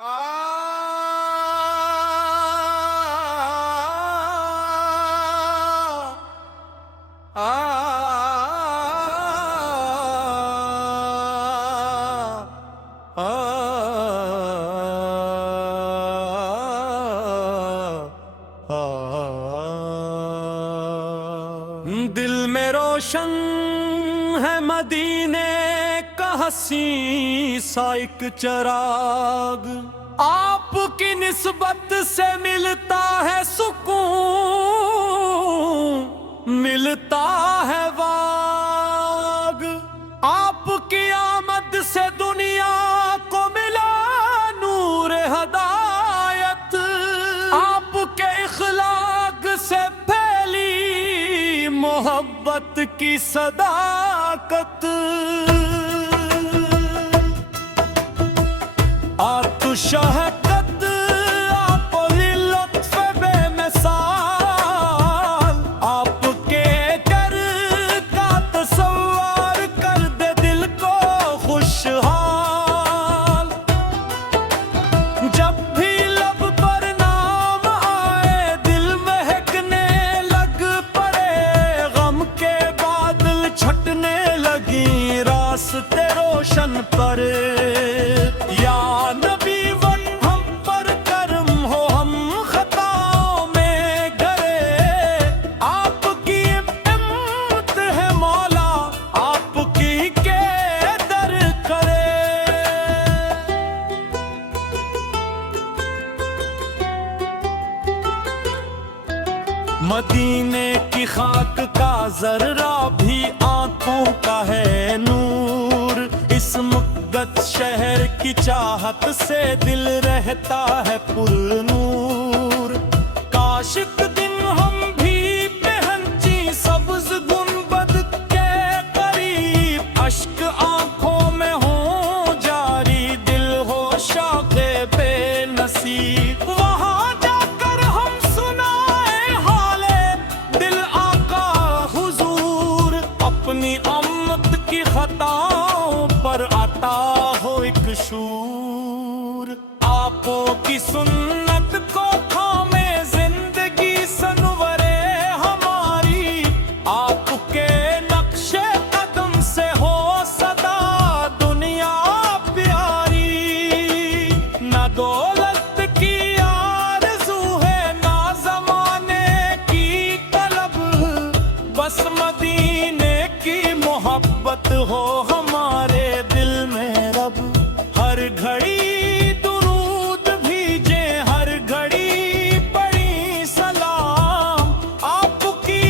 आ आ दिल में रोशन है मदीने का हसी सा एक चराग, आपकी निस्बत से मिलता है सुकून, मिलता है वाग। आपकी आमद से दुनिया को मिला नूर हदायत, आपके इखलाक से फैली मोहब्बत की सदाकत। आप शहकत आप लुत्फ बेमिसाल, आपके कर का तसव्वुर कर दे दिल को खुशहाल। जब भी लब पर नाम आए दिल महकने लग पड़े, गम के बादल छटने लगी रास्ते रोशन पर। या नबी वन हम पर करम हो, हम खताओं में गरे, आपकी हिम्मत है मौला आपकी के दर करे। मदीने की खाक का जर्रा भी आंखों का है नूर, इस मुक़द्दस शहर की चाहत से दिल रहता है पुरनूर। काश एक दिन हम भी पहंची सब्ज़ गुंबद के करीब, अश्क आंखों में हो जारी दिल हो शौक़े बेनसीब। वहाँ जाकर हम सुनाए हाले दिल आका हुजूर, अपनी उम्मत की खताओं पर आता हो एक शूर। आपो की सुन्नत को थामे जिंदगी सनवरे हमारी, आपके नक्शे कदम से हो सदा दुनिया प्यारी। ना दौलत की आरज़ू है ना ज़माने की तलब, बस मदीने की मोहब्बत हो हमारे दिल में रब। हर घड़ी दुरूद भीजे हर घड़ी पड़ी सलाम, आपकी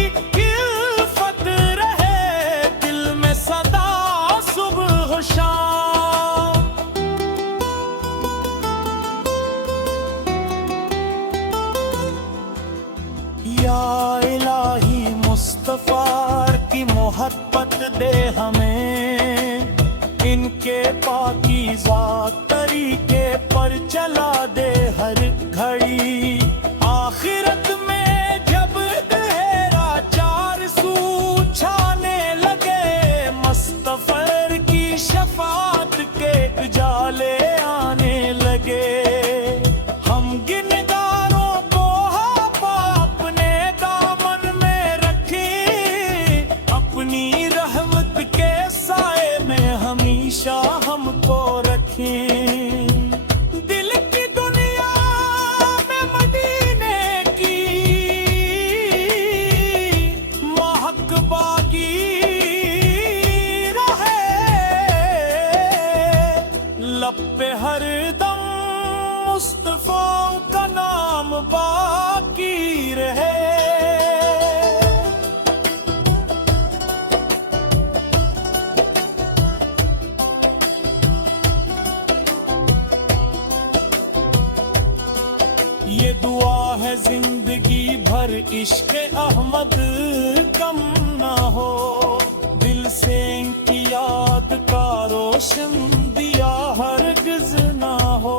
इल्फत रहे दिल में सदा सुबह शाम। या इलाही मुस्तफा की मोहब्बत दे हमें, इनके पाकीज़ा तरीके पर चला दे हर घड़ी। आखिरत में जब अंधेरा चार सू छाने लगे, मुस्तफर की शफाअत के उजाले आने लगे। हम गिनगारों को अपने दामन में रखें, अपनी रहमत के साए में हमेशा हमको रखें। दिल की दुनिया में मदीने की महक बाकी रहे, लब पे हर दम मुस्तफा का नाम बाकी रहे। ये दुआ है जिंदगी भर इश्क़ अहमद कम ना हो, दिल से इनकी याद का रोशन दिया हरगिज़ ना हो।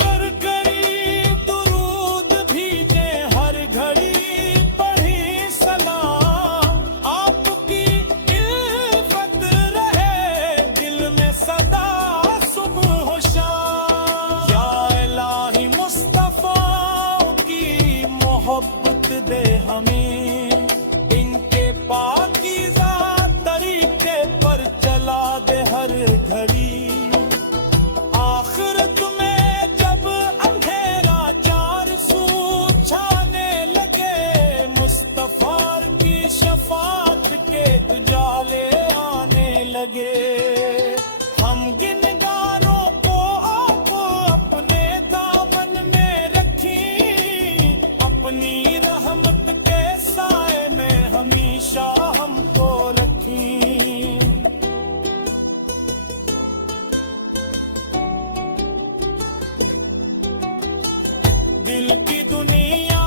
कर करी दुरूद भीजे हर घड़ी पढ़ी सलाम, हमें, इनके पाकीज़ा तरीके पर चला दे हर घड़ी। आखिरत में जब अंधेरा चार सू छाने लगे, मुस्तफा की शफाअत के उजाले आने लगे। हम गिनगारों को आप अपने दामन में रखी, अपनी रहमत के साए में हमेशा हमको रखी। दिल की दुनिया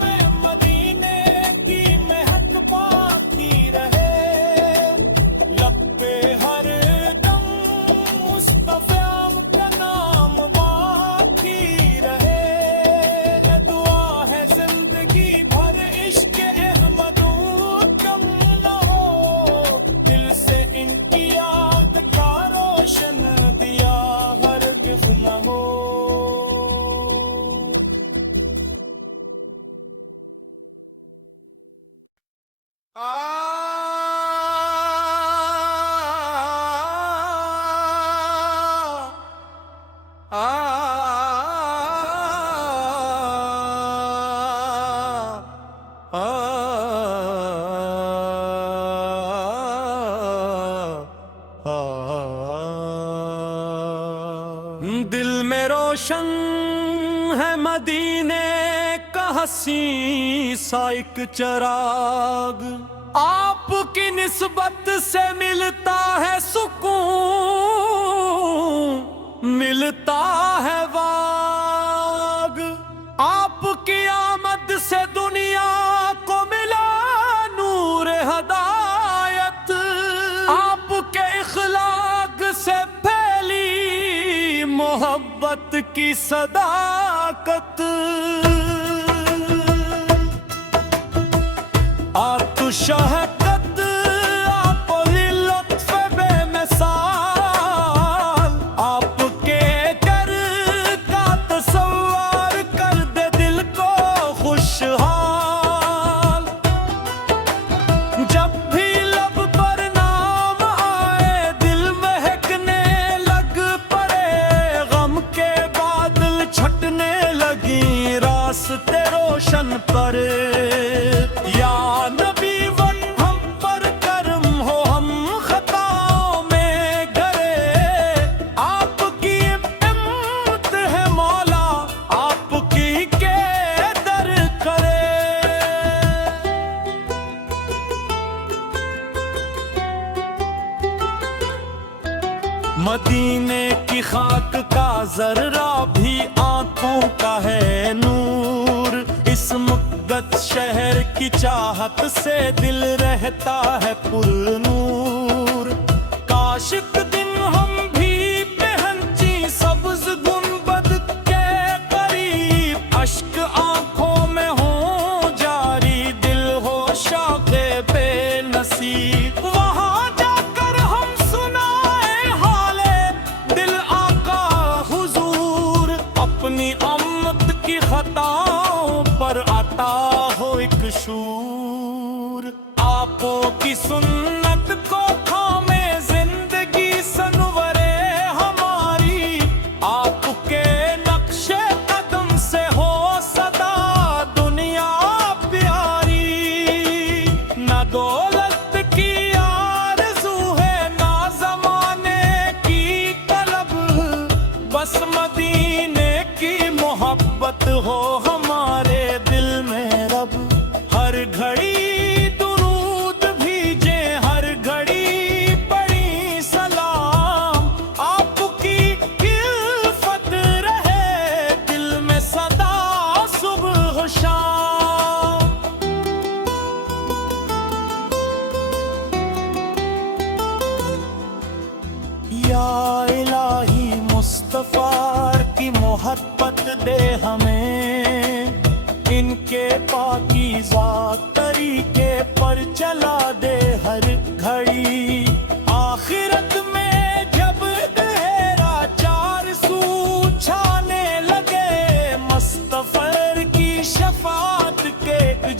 में मदीने की महक बाकी रहे, लब पे हर दम मुस्तफा का नाम बाकी रहे। ये दुआ है जिंदगी भर इश्क अहमदू कम न हो, दिल से इनकी याद का रोशन दिया हरगिज़ न हो। दिल में रोशन है मदीने का हसी सा एक चिराग, आपकी निस्बत से मिलता है सुकून, मिलता है वाग। आपकी आमद से दुनिया को मिला नूर हदायत, आपके इखलाक से फैली मोहब्बत की सदाकत। आतुशहकत आपो लुत्फ बेमिसाल, आपके कर का तसव्वुर कर दे दिल को खुशहाल। जब भी लब पर नाम आए दिल महकने लग पड़े, गम के बादल छटने लगी रास्ते रोशन पर। या नबी वन हम पर करम हो, हम खताओं में गरे, आपकी हिम्मत है मौला आपकी के दर करे। मदीने की खाक का जर्रा भी आंखों का है नूर, इस मुक़द्दस शहर की चाहत से दिल रहता है पुरनूर। काश एक दिन हम भी पहंची सब्ज़ गुंबद के करीब, अश्क आंखों में हो जारी, दिल हो शौक़े बेनसीब। वहाँ जाकर हम सुनाए हाले दिल आका हुजूर, अपनी उम्मत की खताओं पर आता हो एक शूर। आपो की सुन्नत को थामे जिंदगी सनवरे हमारी, आपके नक्शे कदम से हो सदा दुनिया प्यारी। ना दौलत की आरज़ू है ना ज़माने की तलब, बस मदीने की मोहब्बत हो हमारे दिल में रब। हर घड़ी दुरूद भीजे, हर घड़ी पड़ी सलाम, आपकी इल्फत रहे दिल में सदा सुबह शाम। या इलाही मुस्तफा की मोहब्बत दे हमें,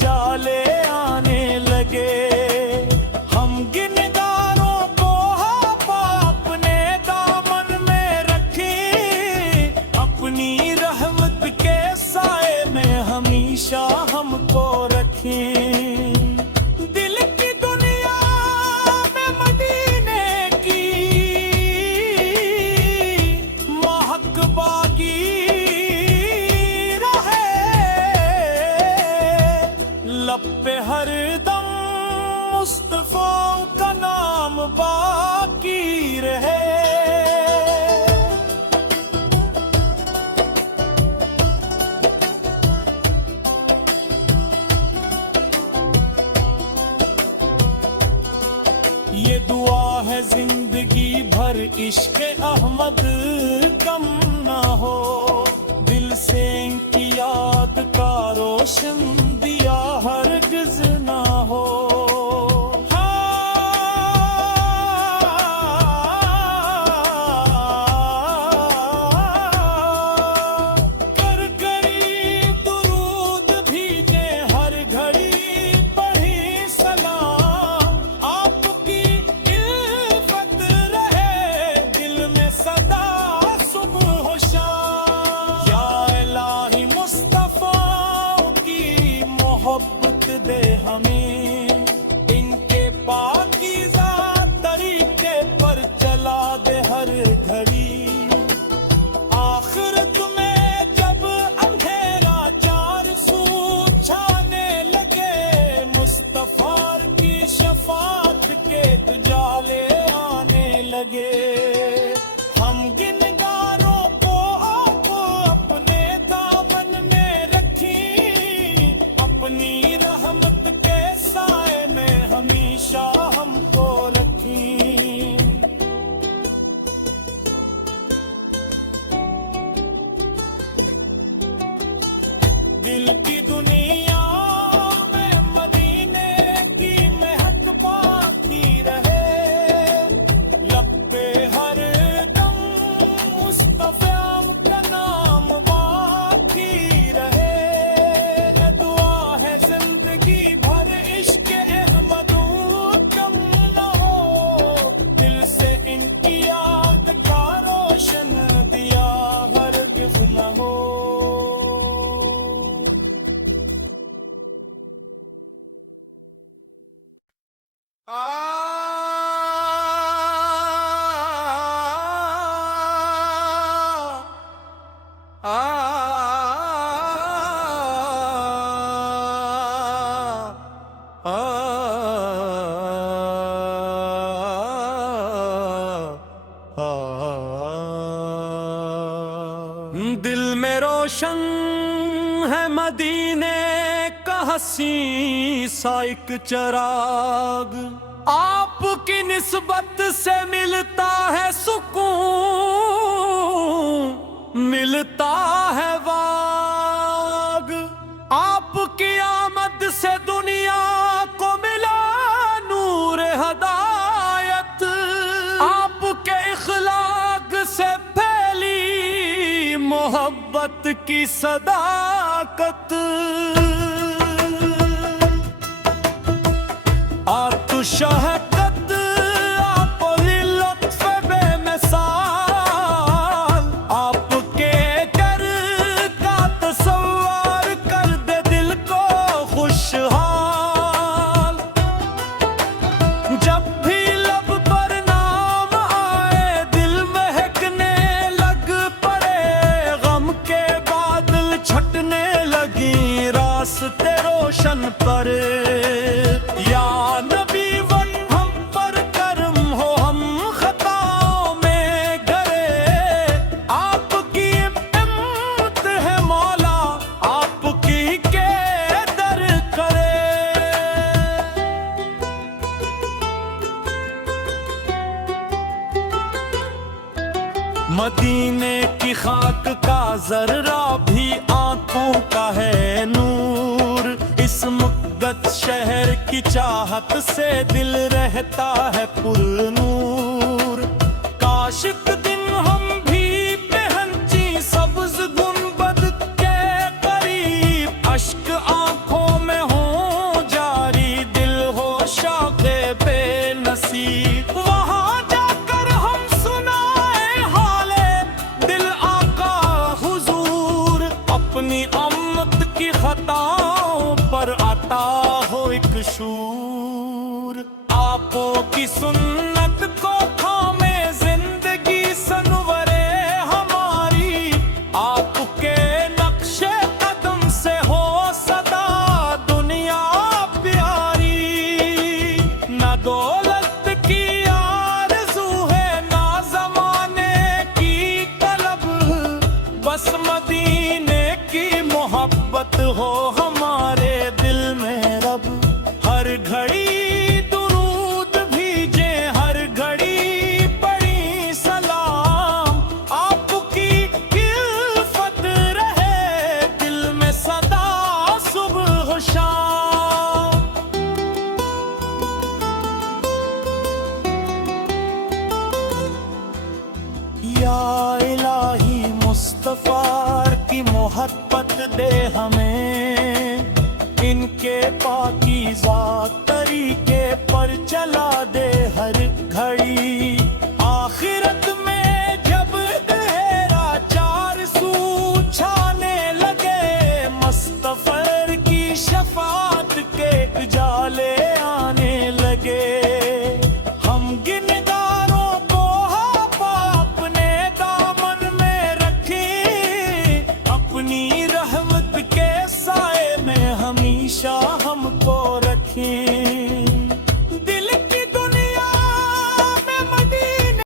उजाले आने लगे। हम गिनगारों को अपने दामन में रखें, अपनी रहमत के साए में हमेशा हमको रखें। दिल की दुनिया में मदीने की महक बाकी रहे, लब पे हर दम मुस्तफा का नाम बाकी रहे। ये दुआ है जिंदगी भर इश्क अहमद कम ना हो, दिल से इनकी याद का रोशन दिया हरगिज ना हो। कर करी दुरूद भीजे हर घड़ी पढ़ी सलाम, आपकी इल्फत रहे दिल में सदा सुबह शाम। या इलाही मुस्तफा की मोहब्बत दे हमें, इनके पाकीज़ा तरीके पर चला दे हर घड़ी। आखिरत में जब अंधेरा चार सू छाने लगे, मुस्तफा की शफात के उजाले आने लगे। हम गिनगारों को अपने दामन में रखें, अपनी रहमत के साए में हमेशा हमको रखें। दिल की दुनिया में मदीने की महक बाकी रहे, लब पे हर दम मुस्तफा का नाम बाकी रहे। ये दुआ है जिंदगी भर इश्क अहमद कम न हो, दिल से इनकी याद का रोशन दिया हरगिज न हो। दिल में रोशन है मदीने का हसी सा एक चराग, आपकी निस्बत से मिलता है सुकून, मिलता है वाग। आपकी आमद से दुनिया को मिला नूर हदायत, आपके इखलाक से फैली मोहब्बत की सदाकत। शहकत आप लुत्फ बेमिसाल, आपके कर का तसव्वुर कर दे दिल को खुशहाल। जब भी लब पर नाम आए दिल महकने लग पड़े, गम के बादल छटने लगी रास्ते रोशन पर। या नबी हम पर करम हो, हम खताओं में गरे, आपकी हिम्मत है मौला आपकी के दर करे। मदीने की खाक का जर्रा भी आंखों का है नूर, इस मुक़द्दस शहर की चाहत से दिल रहता है पुरनूर। काश एक दिन हम भी पहंची सब्ज़ गुंबद के करीब, अश्क आंखों में हो हो एक शूर। आपो की सुन्नत को थामे जिंदगी सनवरे हमारी, आपके नक्शे कदम से हो सदा दुनिया प्यारी। न दौलत की आरज़ू है ना ज़माने की तलब, बस मदीने की मोहब्बत हो हमारे दिल में रब। हर घड़ी दुरूद भीजे, हर घड़ी पड़ी सलाम, आपकी इल्फत रहे दिल में सदा सुबह शाम। या इलाही मुस्तफा की मोहब्बत दे हमें, इनके पाकीज़ा तरीके पर चला दे हर घड़ी। आखिरत में जब गहरा चार सू छाने लगे, मुस्तफर की शफात के उजाले आने लगे। हम गिनदारों को अपने दामन में रखें, अपनी रहमत के साए में हमेशा हमको रखें।